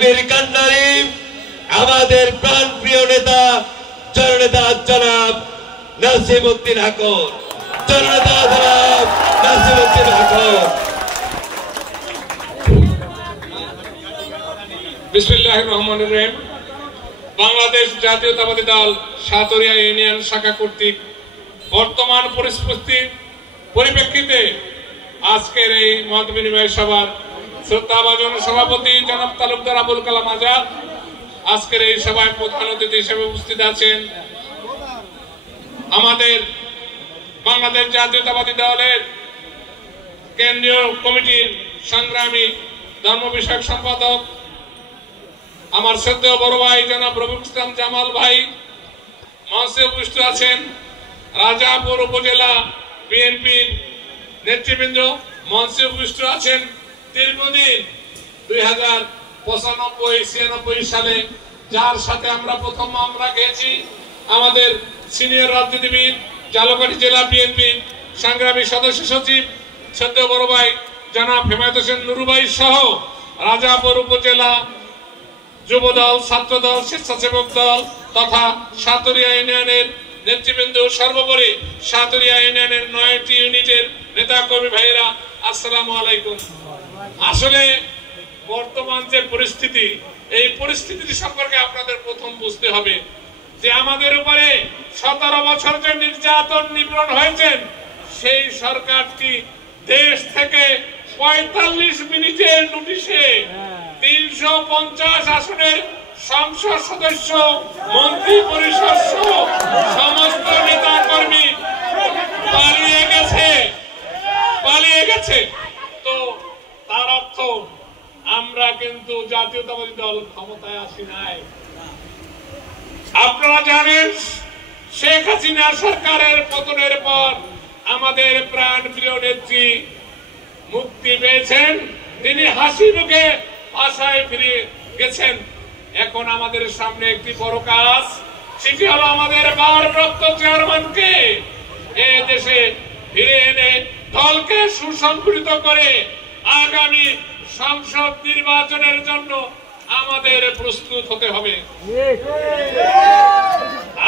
বিএনপির কান্ডারি আমাদের প্রাণপ্রিয় নেতা জননেতা জনাব নাসিমউদ্দিন হাকর। জননেতা জনাব নাসিমউদ্দিন হাকর। বিসমিল্লাহির রহমানির রহিম। বাংলাদেশ জাতীয়তাবাদী দল সাতরিয়া ইউনিয়ন শাখা কর্তৃক বর্তমান পরিস্থিতির পরিপ্রেক্ষিতে আজকের এই মত বিনিময় সভার শ্রদ্ধাভাজন সভাপতি জনাব তালুকদার আবুল কালাম আজাদ, আজকের এই সভায় প্রধান অতিথি হিসেবে উপস্থিত আছেন আমাদের বাংলাদেশ জাতীয়তাবাদী দলের কেন্দ্রীয় কমিটির সংগ্রামী ধর্ম বিষয়ক সম্পাদক আমার শ্রদ্ধেয় বড় ভাই জনাব রবিউল ইসলাম জামাল ভাই। মঞ্চে উপস্থিত আছেন রাজাপুর উপজেলা বিএনপির নেতৃবৃন্দ। মঞ্চে উপস্থিত আছেন দীর্ঘদিন 2095-96 সালে যার সাথে আমরা প্রথম মামলা খেয়েছি, আমাদের সিনিয়র রাজনীতিবিদ ঝালকাঠি জেলা বিএনপির সংগ্রামী সদস্য সচিব শ্রদ্ধেয় বড় ভাই জনাব হেমায়েত হোসেন নুরু ভাই সহ রাজাপুর উপজেলা যুবদল, ছাত্রদল, স্বেচ্ছাসেবক দল তথা সাতরিয়া ইউনিয়নের নেতৃবৃন্দ, সর্বোপরি সাতরিয়া ইউনিয়নের 9টি ইউনিটের নেতা কর্মী ভাইয়েরা, আসসালামু আলাইকুম। আসলে বর্তমান যে পরিস্থিতি, এই পরিস্থিতি সম্পর্কে আপনাদের প্রথম বুঝতে হবে যে আমাদের উপরে 17 বছর যে নির্যাতন নিপীড়ন হয়েছেন, সেই সরকারটি দেশ থেকে 45 মিনিটের নোটিশে 350 আসনের সংসদ সদস্য, মন্ত্রী পরিষদ সহ সমস্ত নেতা কর্মী পালিয়ে গেছে। তো তার অর্থ আমরা কিন্তু জাতীয়তাবাদী দল ক্ষমতায় আসি নাই। আপনারা জানেন শেখ হাসিনা সরকারের পতনের পর আমাদের প্রাণ প্রিয় নেত্রী মুক্তি পেয়েছেন, তিনি হাসি মুখে বাসায় ফিরে গেছেন। এখন আমাদের সামনে একটি বড় কাজ, সেটি হলো আমাদের ভারপ্রাপ্ত চেয়ারম্যানকে এই দেশে ফিরে এনে দলকে সুসংগঠিত করে আগামী সংসদ নির্বাচনের জন্য আমাদের প্রস্তুত হতে হবে।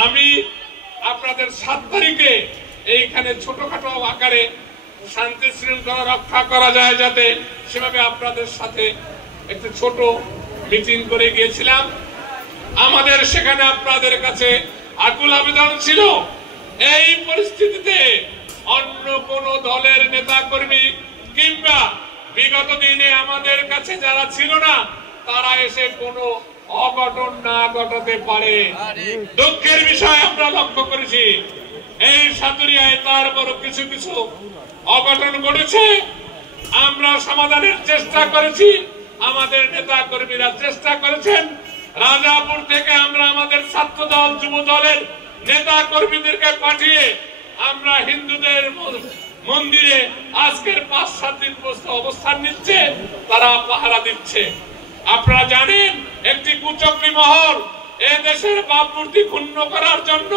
আমি আপনাদের 7 তারিখে এইখানে ছোটখাটো আকারে শান্তি শৃঙ্খলা রক্ষা করা যায়, যাতে সেভাবে আপনাদের সাথে একটু ছোট মিটিং করে গিয়েছিলাম। আমাদের সেখানে আপনাদের কাছে আকুল আবেদন ছিল, এই পরিস্থিতিতে অন্য কোন দলের নেতা কর্মী কিংবা বিগত দিনে আমাদের কাছে যারা ছিল না, তারা এসে কোনো অঘটন না ঘটাতে পারে। দুঃখের বিষয় আমরা লক্ষ্য করেছি, এই সাতরিয়ায় তার বড় কিছু কিছু অঘটন ঘটেছে। আমরা সমাধানের চেষ্টা করেছি, আমাদের নেতা কর্মীরা চেষ্টা করেছেন। রাজাপুর থেকে আমরা আমাদের ছাত্র দল, যুব দলের নেতা কর্মীদেরকে পাঠিয়ে আমরা হিন্দুদের মন্দিরে আজকের 5-7 দিন অবস্থান নিচ্ছে, তারা পাহারা দিচ্ছে। আপনারা জানেন একটি কুচক্রী মহল এই দেশের বাপ মূর্তি ক্ষুণ্ণ করার জন্য,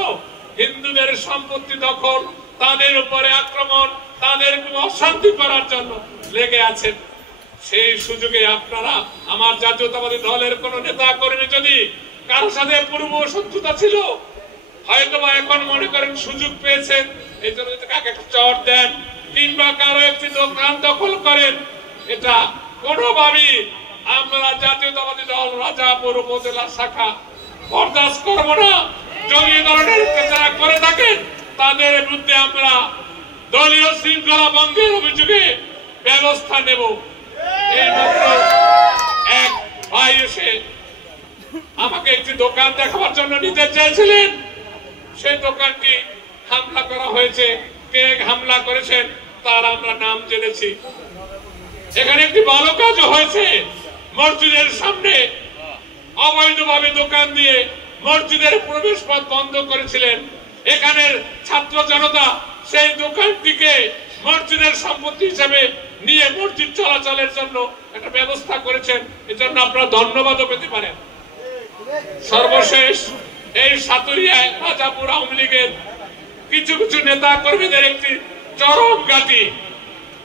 হিন্দুদের সম্পত্তি দখল, তাদের উপরে আক্রমণ, তাদের অশান্তি করার জন্য লেগে আছেন। সেই সুযোগে আপনারা, আমার জাতীয়তাবাদী দলের কোন নেতা কর্মী যদি কারোর সাথে পূর্ব শত্রুতা ছিল, হয়তোবা এখন মনে করেন সুযোগ পেয়েছেন, এই জন্য কাকে চট দেন কিংবা কারো একটি দোকান দখল করেন, এটা কোনোভাবেই আমরা জাতীয়তাবাদী দল রাজাপুর উপজেলা শাখা বরদাস্ত করব না। যদি এই ধরনের যারা করে থাকেন, তাদের বিরুদ্ধে আমরা দলীয় শৃঙ্খলা ভঙ্গের অভিযোগে ব্যবস্থা নেব। এই মাত্র এক ভাই এসে আমাকে একটি দোকান দেখাবার জন্য নিতে চেয়েছিলেন, সেই দোকানটি হামলা করা হয়েছে। কে হামলা করেছেন তার আমরা নাম জেনেছি। এখানে একটি ভালো কাজও হয়েছে, মসজিদের সামনে অবৈধভাবে দোকান দিয়ে মসজিদের প্রবেশ পথ বন্ধ করেছিলেন। এখানের ছাত্র জনতা সেই দোকানটিকে মসজিদের সম্পত্তি হিসেবে নিয়ে মসজিদ চলাচলের জন্য একটা ব্যবস্থা করেছেন, এজন্য আপনারা ধন্যবাদও পেতে পারেন। সর্বশেষ এই সাতরিয়ায় রাজাপুর আওয়ামী লীগের কিছু কিছু নেতা কর্মীদের একটি চরম ঘাঁটি,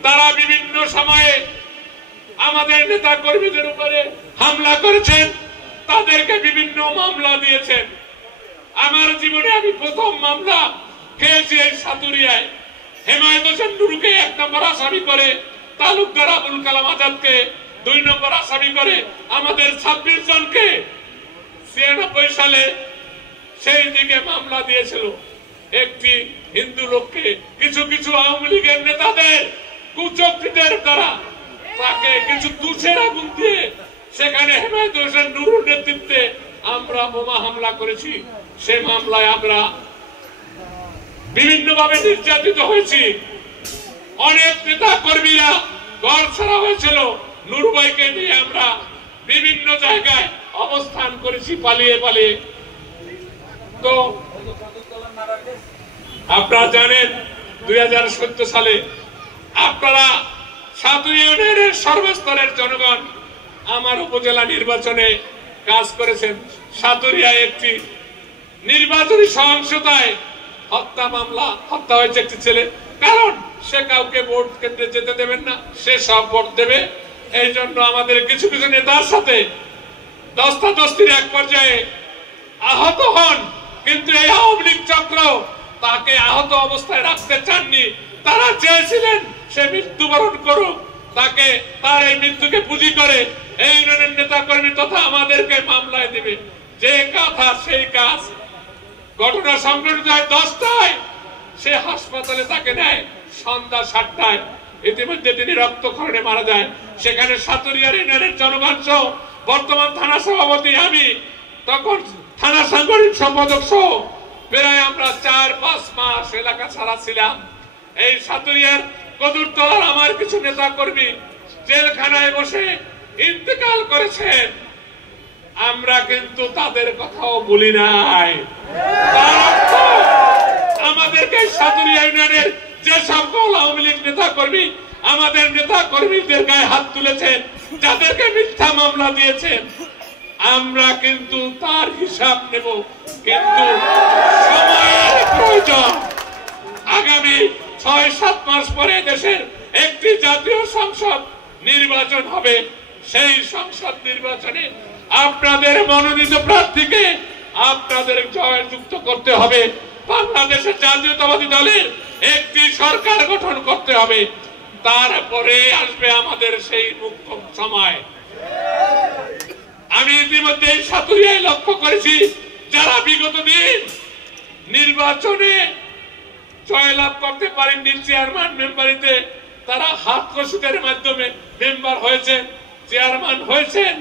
তারা বিভিন্ন সময়ে আমাদের নেতা কর্মীদের উপরে হামলা করেছেন, তাদেরকে বিভিন্ন মামলা দিয়েছেন। আমার জীবনে আমি প্রথম মামলা খেয়েছি এই সাতুরিয়ায়। হেমায়েত হোসেন নুরুকে 1 নম্বর আসামি করে, তালুকদার আবুল কালাম আজাদকে 2 নম্বর আসামি করে, আমাদের 26 জনকে 96 সালে সেই দিকে মামলা দিয়েছিল। একটি হিন্দু লোককে কিছু কিছু আওয়ামী লীগের নেতাদের কুচক্রীদের দ্বারা তাকে কিছু তুষের আগুন দিয়ে সেখানে হেমায়েত হোসেন নুরুর নেতৃত্বে আমরা বোমা হামলা করেছি। সে মামলায় আমরা বিভিন্নভাবে নির্যাতিত হয়েছি। অনেক নেতা কর্মীরা ঘর ছাড়া হয়েছিল। নূর ভাইকে নিয়ে আমরা বিভিন্ন জায়গায় অবস্থান করেছি পালিয়ে পালিয়ে। তো আপনারা জানেন 2017 সালে আপনারা সাতুরিয়া ইউনিয়নের সর্বস্তরের জনগণ আমার উপজেলা নির্বাচনে কাজ করেছেন। সাতুরিয়ায় একটি নির্বাচনী সহিংসতায় হত্যা মামলা, হত্যা হয়েছে একটি ছেলে। কারণ সে কাউকে ভোট কেন্দ্রে যেতে দেবেন না, সে সব ভোট দেবে। এই জন্য আমাদের কিছু কিছু নেতার সাথে দস্তাদস্তির এক পর্যায়ে আহত হন। কিন্তু এই আওয়ামী লীগ চক্র তাকে আহত অবস্থায় রাখতে চাননি। তারা চেয়েছিলেন সে মৃত্যুবরণ করুক, তাকে তার এই মৃত্যুকে পুঁজি করে এই ইউনিয়নের নেতা কর্মী তথা আমাদেরকে মামলায় দিবে। যে কথা সেই কাজ। ঘটনা সংঘটিত হয় 10টায়, সে হাসপাতালে তাকে নেয় সন্ধ্যা 7টায়। ইতিমধ্যে তিনি রক্তক্ষরণে মারা যায়। সেখানে সাতুরিয়ার ইউনিয়নের জনগণ সহ বর্তমান থানা সভাপতি আমি, তখন থানা সাংগঠনিক সম্পাদক সহ প্রায় আমরা 4-5 মাস এলাকা ছাড়া ছিলাম। এই সাতুরিয়ার কদুরতলার আমার কিছু নেতা কর্মী জেলখানায় বসে ইন্তেকাল করেছেন। আমরা কিন্তু তাদের কথাও বলি নাই। তার অর্থ আমাদেরকে সাতুরিয়া ইউনিয়নের যে সকল আওয়ামী লীগ নেতা কর্মী আমাদের নেতা কর্মীদের গায়ে হাত তুলেছেন, যাদেরকে মিথ্যা মামলা দিয়েছেন, আমরা কিন্তু তার হিসাব নেব। কিন্তু সময়ের প্রয়োজন। আগামী 6-7 মাস পরে দেশের একটি জাতীয় সংসদ নির্বাচন হবে। সেই সংসদ নির্বাচনে আপনাদের মনোনীত প্রার্থীকে আপনাদের জয়যুক্ত করতে হবে। বাংলাদেশের জাতীয়তাবাদী দলের একটি সরকার গঠন করতে হবে। তারপরে আসবে আমাদের সেই মুখ্য সময়। আমি ইতিমধ্যে সাতুরিয়ায় লক্ষ্য করেছি, যারা বিগত দিন নির্বাচনে জয়লাভ করতে পারেননি চেয়ারম্যান মেম্বারিতে, তারা হাত রসিদের মাধ্যমে মেম্বার হয়েছেন, চেয়ারম্যান হয়েছেন।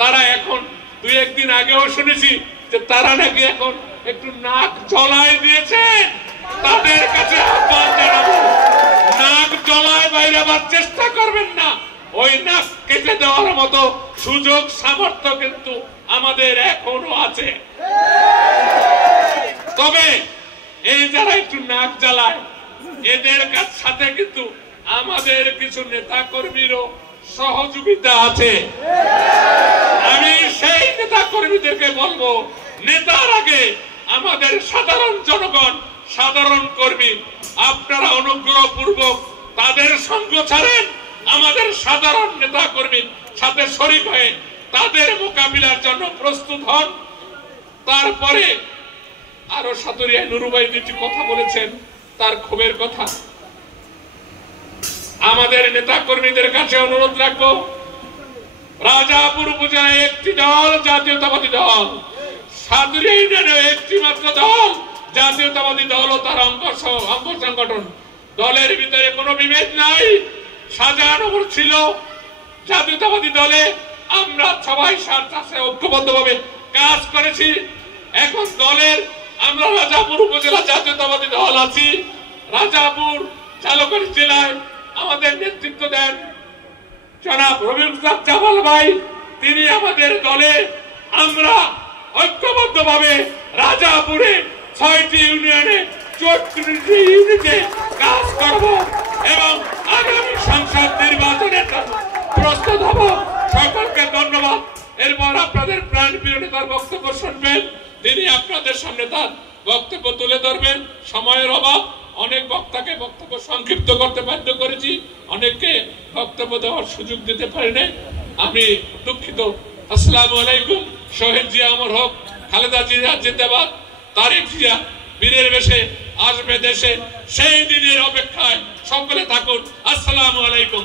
তারা এখন 2-1 দিন আগেও শুনেছি যে তারা নাকি এখন একটু নাক জলায় দিয়েছেন। তাদের কাছে আহ্বান জানাবো, নাক জলায় বাইরে আবার চেষ্টা করবেন না। ওই নাক কেটে দেওয়ার মতো সুযোগ সামর্থ্য কিন্তু আমাদের এখনো আছে। তবে এই যারা একটু নাক জ্বালায়, এদের সাথে কিন্তু আমাদের কিছু নেতা কর্মীরও সহযোগিতা আছে। আমি সেই নেতা কর্মীদেরকে বলবো, নেতার আগে আমাদের সাধারণ জনগণ, সাধারণ কর্মী, আপনারা অনুগ্রহ পূর্বক তাদের সঙ্গ ছাড়েন, আমাদের সাধারণ নেতা কর্মীর সাথে শরীক হয়ে তাদের মোকাবিলার জন্য প্রস্তুত হন। তারপরে আরো সাতুরিয়ায় নুরু ভাই 2টি কথা বলেছেন, তার ক্ষোভের কথা। আমাদের নেতা কর্মীদের কাছে অনুরোধ রাখবো, রাজাপুর উপজেলায় একটি দল জাতীয়তাবাদী দল, সাতুরিয়া ইউনিয়নে একটি মাত্র দল জাতীয়তাবাদী দল ও তার অঙ্গ সংগঠন। দলের ভিতরে কোনো বিভেদ নাই। শাহজাহানগর ছিল জাতীয়তাবাদী দলে, আমরা সবাই স্বার্থে ঐক্যবদ্ধভাবে কাজ করেছি। এখন দলের আমরা রাজাপুর উপজেলা জাতীয়তাবাদী দল আছি। রাজাপুর চালকাঠি জেলায় আমাদের নেতৃত্ব দেন জনাব রবীন্দ্র জামাল ভাই, তিনি আমাদের দলে। আমরা ঐক্যবদ্ধভাবে রাজাপুরে 6টি ইউনিয়নে 34টি ইউনিটে কাজ করব এবং আগামী সংসদ নির্বাচনের জন্য প্রস্তুত হব। সকলকে ধন্যবাদ। এরপর আপনাদের প্রাণপ্রিয় নেতার বক্তব্য শুনবেন, তিনি আপনাদের সামনে তার বক্তব্য তুলে ধরবেন। সময়ের অভাব, অনেক বক্তাকে বক্তব্য সংক্ষিপ্ত করতে বাধ্য করেছি, অনেককে বক্তব্য দেওয়ার সুযোগ দিতে পারি না, আমি দুঃখিত। আসসালামু আলাইকুম। শহীদ জিয়া অমর হোক, খালেদা জিয়া জিন্দাবাদ, তারেক জিয়া বীরের বেশে আসবে দেশে, সেই দিনের অপেক্ষায় সকলে থাকুন। আসসালামু আলাইকুম।